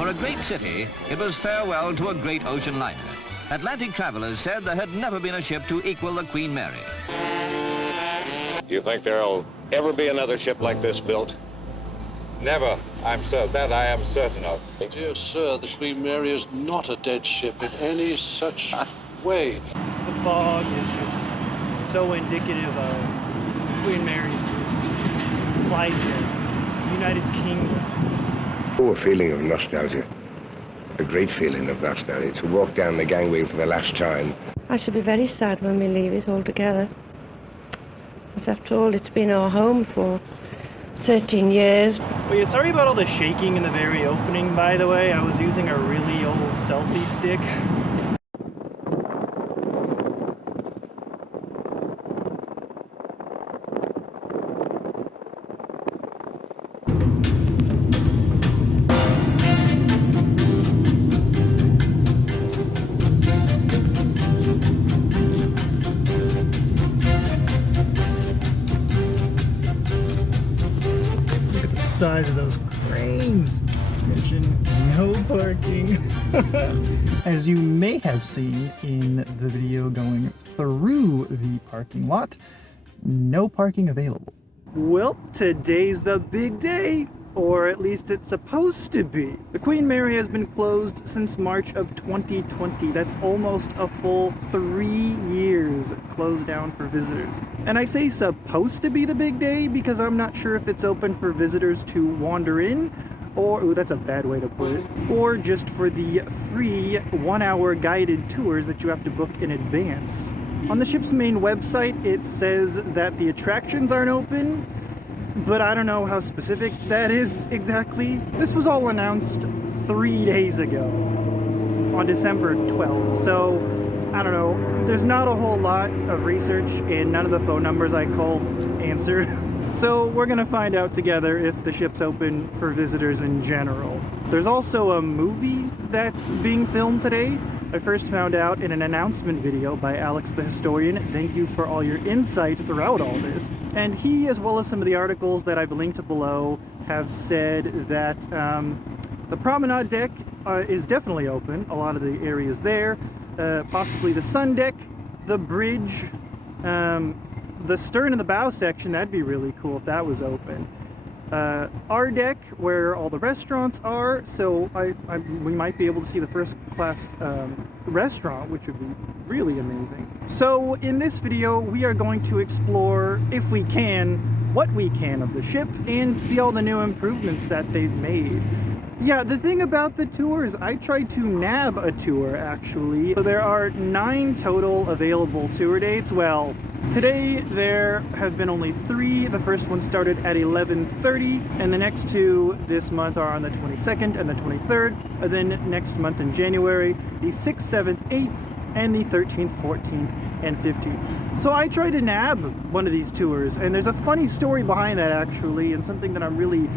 For a great city, it was farewell to a great ocean liner. Atlantic travelers said there had never been a ship to equal the Queen Mary. You think there'll ever be another ship like this built? Never. I am certain of. Dear sir, the Queen Mary is not a dead ship in any such way. The fog is just so indicative of Queen Mary's roots. Clydebank, United Kingdom. Oh, a feeling of nostalgia. A great feeling of nostalgia. To walk down the gangway for the last time. I shall be very sad when we leave it altogether. Because after all, it's been our home for 13 years. Well, yeah, sorry about all the shaking in the very opening, by the way. I was using a really old selfie stick. Size of those cranes. Mention no parking. As you may have seen in the video going through the parking lot, no parking available. Well, today's the big day, or at least it's supposed to be. The Queen Mary has been closed since March of 2020. That's almost a full 3 years closed down for visitors. And I say supposed to be the big day because I'm not sure if it's open for visitors to wander in, or, ooh, that's a bad way to put it, or just for the free 1-hour guided tours that you have to book in advance. On the ship's main website, it says that the attractions aren't open, but I don't know how specific that is exactly. This was all announced 3 days ago, on December 12th, so I don't know. There's not a whole lot of research, and none of the phone numbers I called answered. So we're gonna find out together if the ship's open for visitors in general. There's also a movie that's being filmed today. I first found out in an announcement video by Alex the Historian. Thank you for all your insight throughout all this. And he, as well as some of the articles that I've linked below, have said that the promenade deck is definitely open. A lot of the areas there. Possibly the sun deck, the bridge, the stern and the bow section. That'd be really cool if that was open. Our deck, where all the restaurants are, so we might be able to see the first class restaurant, which would be really amazing. So in this video, we are going to explore, if we can, what we can of the ship, and see all the new improvements that they've made. Yeah, the thing about the tours, I tried to nab a tour, actually. So there are 9 total available tour dates. Well, today there have been only 3. The first one started at 11:30, and the next 2 this month are on the 22nd and the 23rd, and then next month in January, the 6th, 7th, 8th, and the 13th, 14th, and 15th. So I tried to nab one of these tours, and there's a funny story behind that, actually, and something that I'm really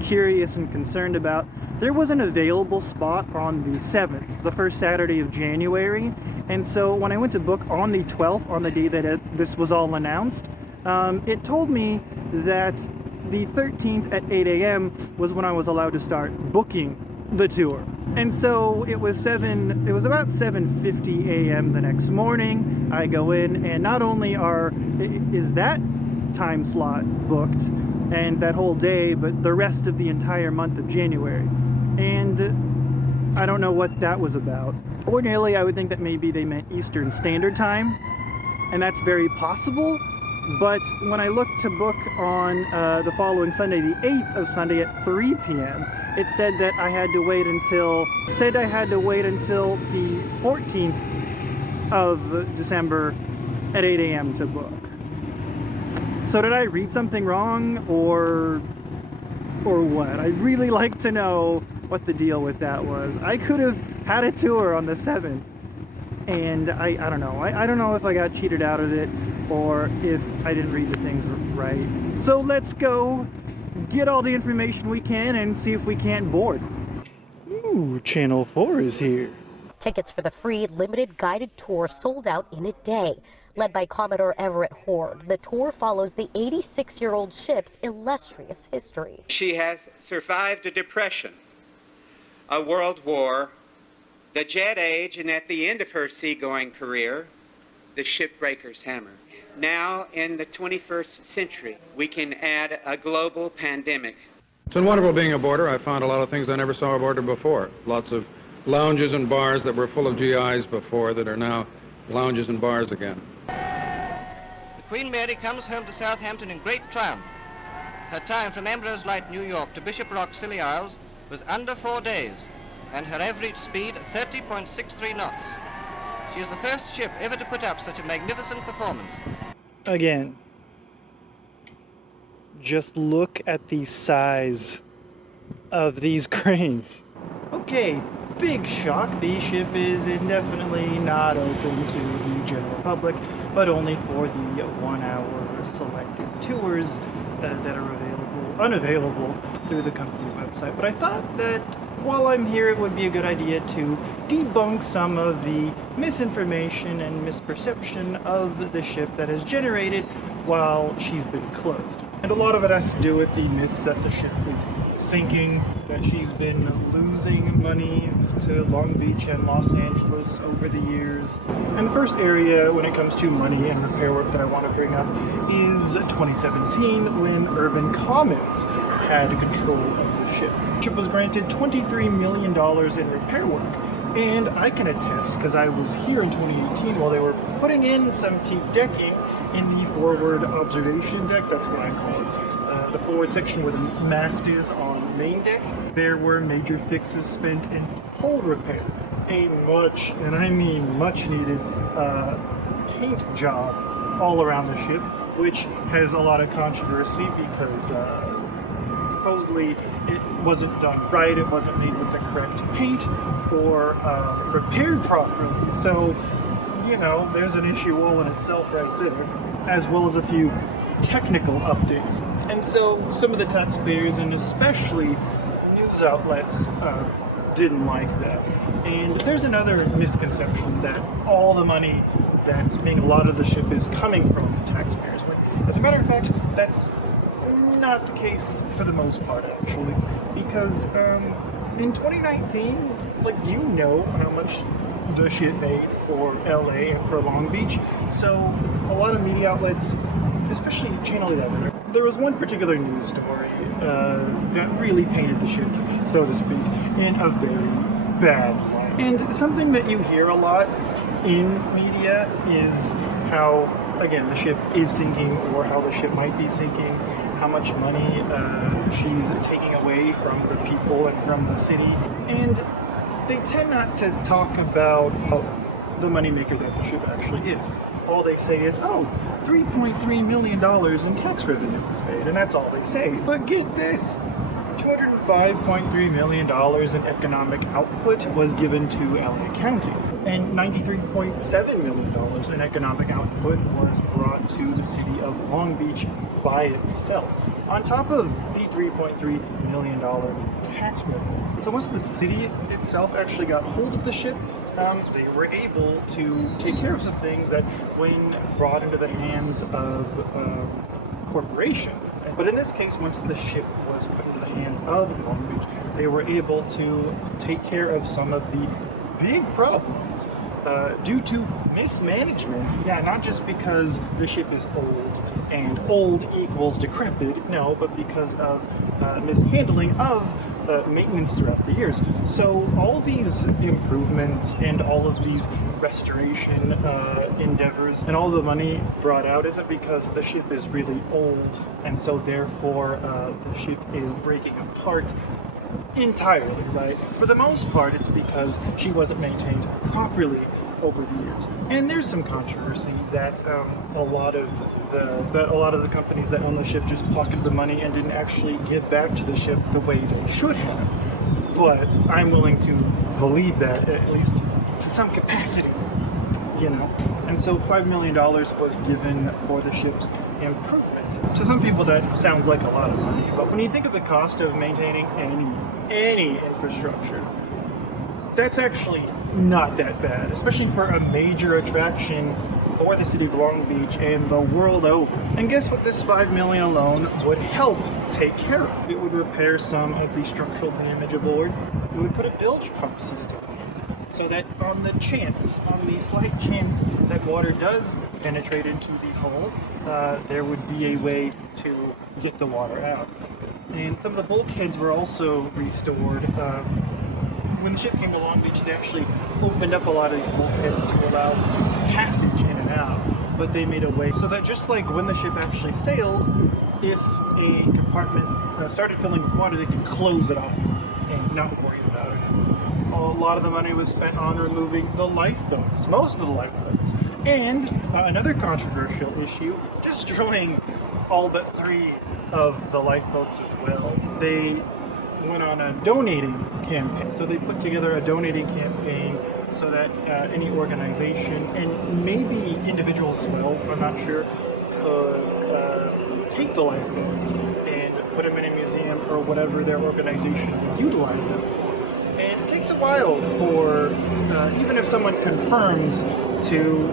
curious and concerned about. There was an available spot on the 7th, the first Saturday of January, and so when I went to book on the 12th, on the day that this was all announced, it told me that the 13th at 8 a.m. was when I was allowed to start booking the tour. And so it was about 7:50 a.m. the next morning. I go in, and not only is that time slot booked and that whole day, but the rest of the entire month of January. And I don't know what that was about. Ordinarily, I would think that maybe they meant Eastern Standard Time, and that's very possible. But when I looked to book on the following Sunday, the 8th of Sunday at 3 p.m., it said that I had to wait until the 14th of December at 8 a.m. to book. So did I read something wrong, or what? I'd really like to know what the deal with that was. I could have had a tour on the 7th, and I don't know. I don't know if I got cheated out of it, or if I didn't read the things right. So let's go get all the information we can and see if we can't board. Ooh, Channel 4 is here. Tickets for the free limited guided tour sold out in a day. Led by Commodore Everett Horde, the tour follows the 86-year-old ship's illustrious history. She has survived a depression, a world war, the jet age, and at the end of her seagoing career, the shipbreaker's hammer. Now, in the 21st century, we can add a global pandemic. It's been wonderful being a boarder. I found a lot of things I never saw a boarder before. Lots of lounges and bars that were full of GIs before that are now lounges and bars again. The Queen Mary comes home to Southampton in great triumph. Her time from Ambrose Light, New York to Bishop Rock, Scilly Isles was under 4 days, and her average speed 30.63 knots. She is the first ship ever to put up such a magnificent performance. Again, just look at the size of these cranes. Okay, big shock. The ship is indefinitely not open to the general public, but only for the 1-hour selected tours that are unavailable through the company website. But I thought that while I'm here, it would be a good idea to debunk some of the misinformation and misperception of the ship that has generated while she's been closed. And a lot of it has to do with the myths that the ship is sinking, that she's been losing money to Long Beach and Los Angeles over the years. And the first area when it comes to money and repair work that I want to bring up is 2017, when Urban Commons had control of the ship. The ship was granted $23 million in repair work. And I can attest, because I was here in 2018 while they were putting in some teak decking in the forward observation deck, that's what I call it, the forward section where the mast is on main deck. There were major fixes spent in hull repair, a much, and I mean much needed, paint job all around the ship, which has a lot of controversy because supposedly it wasn't done right, it wasn't made with the correct paint or repaired properly. So, you know, there's an issue all in itself right there, as well as a few technical updates. And so some of the taxpayers, and especially news outlets, didn't like that. And there's another misconception that all the money that's being allotted of the ship is coming from taxpayers. But as a matter of fact, that's not the case for the most part, actually, because in 2019, like, do you know how much the ship made for LA and for Long Beach? So a lot of media outlets, especially Channel 11, there was one particular news story that really painted the ship, so to speak, in a very bad light. And something that you hear a lot in media is how, again, the ship is sinking, or how the ship might be sinking, how much money she's taking away from the people and from the city. And they tend not to talk about the moneymaker that the ship actually is. All they say is, oh, $3.3 million in tax revenue was made, and that's all they say. But get this, $205.3 million in economic output was given to LA County, and $93.7 million in economic output was brought to the city of Long Beach by itself, on top of the $3.3 million tax revenue. So once the city itself actually got hold of the ship, they were able to take care of some things that, when brought into the hands of corporations. But in this case, once the ship was put into the hands of Long Beach, they were able to take care of some of the big problems due to mismanagement. Yeah, not just because the ship is old and old equals decrepit, no, but because of mishandling of maintenance throughout the years. So all of these improvements and all of these restoration endeavors and all the money brought out isn't because the ship is really old, and so therefore the ship is breaking apart entirely, right? For the most part, it's because she wasn't maintained properly over the years. And there's some controversy that a lot of the companies that own the ship just pocketed the money and didn't actually give back to the ship the way they should have. But I'm willing to believe that, at least to some capacity, you know. And so $5 million was given for the ship's improvement. To some people that sounds like a lot of money, but when you think of the cost of maintaining any infrastructure, that's actually not that bad, especially for a major attraction for the city of Long Beach and the world over. And guess what this $5 million alone would help take care of? It would repair some of the structural damage aboard. it would put a bilge pump system in, so that on the slight chance that water does penetrate into the hull, there would be a way to get the water out. And some of the bulkheads were also restored. When the ship came to Long Beach, they actually opened up a lot of these bulkheads to allow passage in and out, but they made a way so that just like when the ship actually sailed, if a compartment started filling with water, they could close it off and not worry about it. A lot of the money was spent on removing the lifeboats, most of the lifeboats. And another controversial issue, destroying all but 3 of the lifeboats as well. They went on a donating campaign. So they put together a donating campaign so that any organization, and maybe individuals as well, I'm not sure, could take the lifeboats and put them in a museum or whatever their organization would utilize them. And it takes a while for, even if someone confirms, to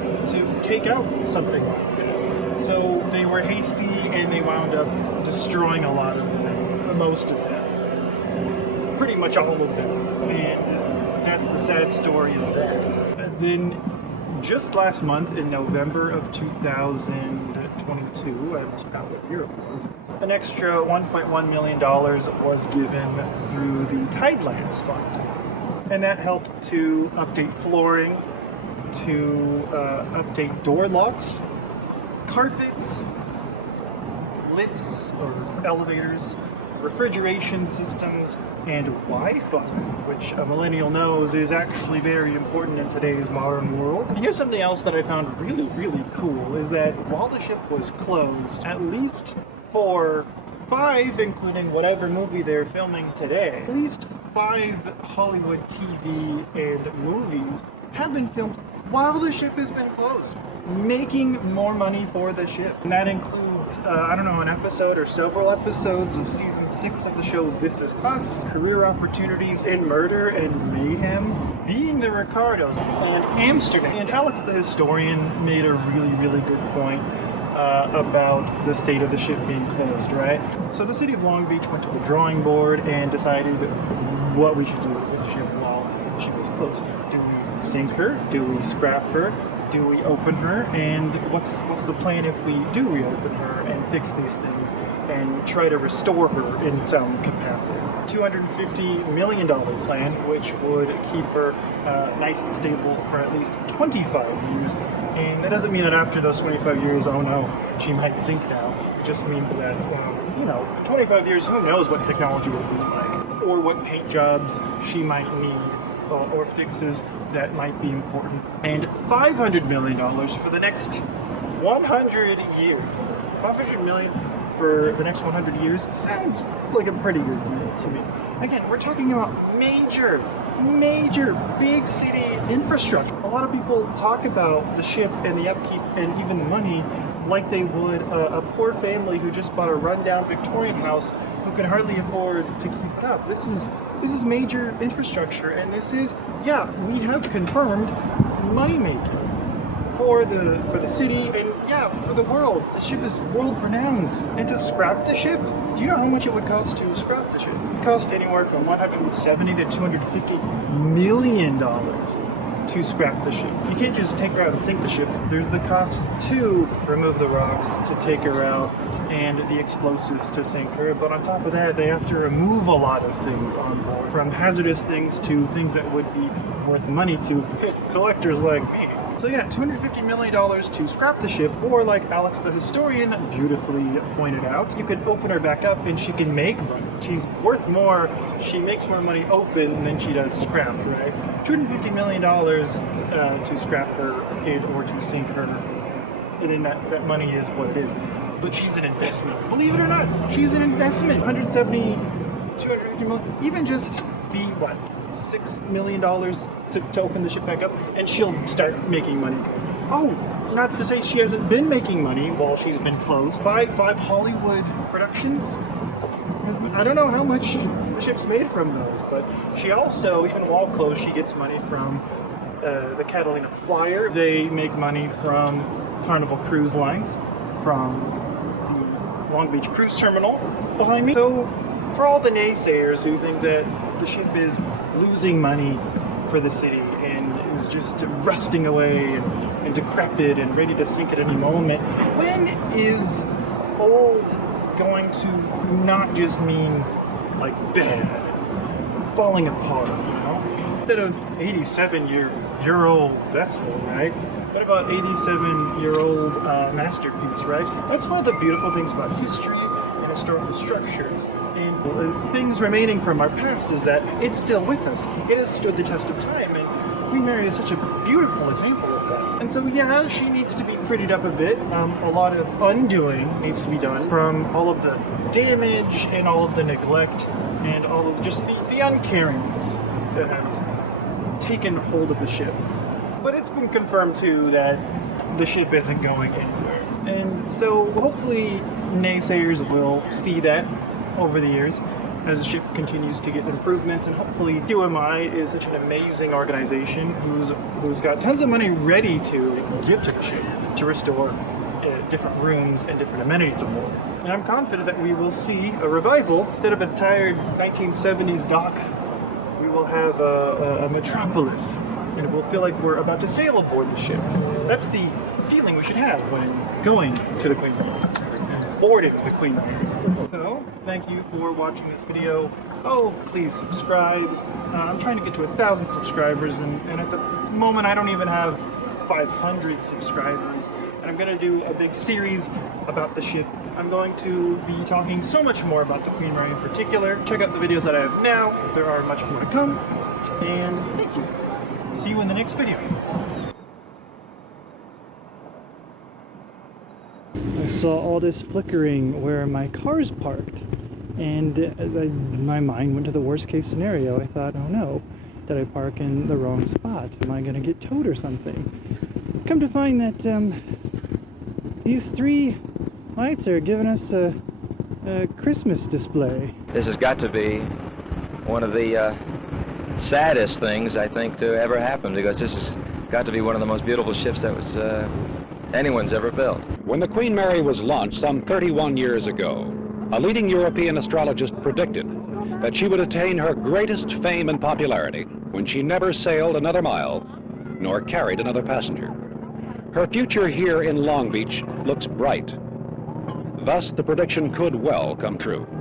take out something like that. So they were hasty and they wound up destroying a lot of them, most of them, pretty much all of them. And that's the sad story of that. And then just last month, in November of 2022, I almost forgot what year it was, an extra $1.1 million was given through the Tidelands Fund. And that helped to update flooring, to update door locks, carpets, lifts or elevators, refrigeration systems, and Wi-Fi, which a millennial knows is actually very important in today's modern world. And here's something else that I found really, really cool, is that while the ship was closed, at least for 5, including whatever movie they're filming today, at least 5 Hollywood TV and movies have been filmed while the ship has been closed, making more money for the ship. And that includes, I don't know, an episode or several episodes of season 6 of the show This Is Us, career opportunities in murder and mayhem, Being the Ricardos, and Amsterdam. And Alex the Historian made a really, really good point about the state of the ship being closed, right? So the city of Long Beach went to the drawing board and decided what we should do with the ship while the ship was closed. Do we sink her? Do we scrap her? Do we open her? And what's the plan if we do reopen her and fix these things and try to restore her in some capacity? $250 million plan, which would keep her nice and stable for at least 25 years. And that doesn't mean that after those 25 years, oh no, she might sink now. It just means that, 25 years, who knows what technology will be like, or what paint jobs she might need, or fixes that might be important. And $500 million for the next 100 years. $500 million for the next 100 years sounds like a pretty good deal to me. Again, we're talking about major big city infrastructure. A lot of people talk about the ship and the upkeep and even the money like they would a poor family who just bought a rundown Victorian house who can hardly afford to keep it up. This is major infrastructure, and this is, we have confirmed money making for the city and for the world. The ship is world renowned. And to scrap the ship, do you know how much it would cost to scrap the ship? It would cost anywhere from $170 to $250 million to scrap the ship. You can't just take her out and sink the ship. There's the cost to remove the rocks, to take her out, and the explosives to sink her. But on top of that, they have to remove a lot of things on board, from hazardous things to things that would be worth money to collectors like me. So $250 million to scrap the ship, or like Alex the Historian beautifully pointed out, you could open her back up and she can make money. She's worth more, she makes more money open than she does scrap, right? $250 million to scrap her or to sink her, and then that money is what it is. But she's an investment. Believe it or not, she's an investment. $170, $250 million, even just be what? $6 million to open the ship back up, and she'll start making money. Oh, not to say she hasn't been making money while she's been closed. Five Hollywood productions. I don't know how much the ship's made from those, but she also, even while closed, she gets money from the Catalina Flyer. They make money from Carnival Cruise Lines, from the Long Beach Cruise Terminal behind me. So for all the naysayers who think that the ship is losing money for the city and is just rusting away and decrepit and ready to sink at any moment, when is old going to not just mean like bad, falling apart, you know? Instead of 87-year-old vessel, right? What about 87-year-old masterpiece, right? That's one of the beautiful things about history and historical structures. And the things remaining from our past is that it's still with us. It has stood the test of time, and Queen Mary is such a beautiful example of that. And so, yeah, she needs to be prettied up a bit. A lot of undoing needs to be done from all of the damage and all of the neglect and all of just the uncaringness that has taken hold of the ship. But it's been confirmed, too, that the ship isn't going anywhere. And so, hopefully, naysayers will see that over the years as the ship continues to get improvements, and hopefully QMI is such an amazing organization who's got tons of money ready to give to the ship to restore different rooms and different amenities aboard. And I'm confident that we will see a revival. Instead of a tired 1970s dock, we will have a metropolis, and it will feel like we're about to sail aboard the ship. That's the feeling we should have when going to the Queen Mary, boarding the Queen Mary. So, thank you for watching this video. Oh, please subscribe. I'm trying to get to 1,000 subscribers, and at the moment I don't even have 500 subscribers. And I'm going to do a big series about the ship. I'm going to be talking so much more about the Queen Mary in particular. Check out the videos that I have now. There are much more to come. And thank you. See you in the next video. I saw all this flickering where my car's parked, and my mind went to the worst case scenario. I thought, oh no, did I park in the wrong spot? Am I going to get towed or something? Come to find that these 3 lights are giving us a Christmas display. This has got to be one of the saddest things, I think, to ever happen, because this has got to be one of the most beautiful ships that was anyone's ever built. When the Queen Mary was launched some 31 years ago, a leading European astrologist predicted that she would attain her greatest fame and popularity when she never sailed another mile, nor carried another passenger. Her future here in Long Beach looks bright. Thus, the prediction could well come true.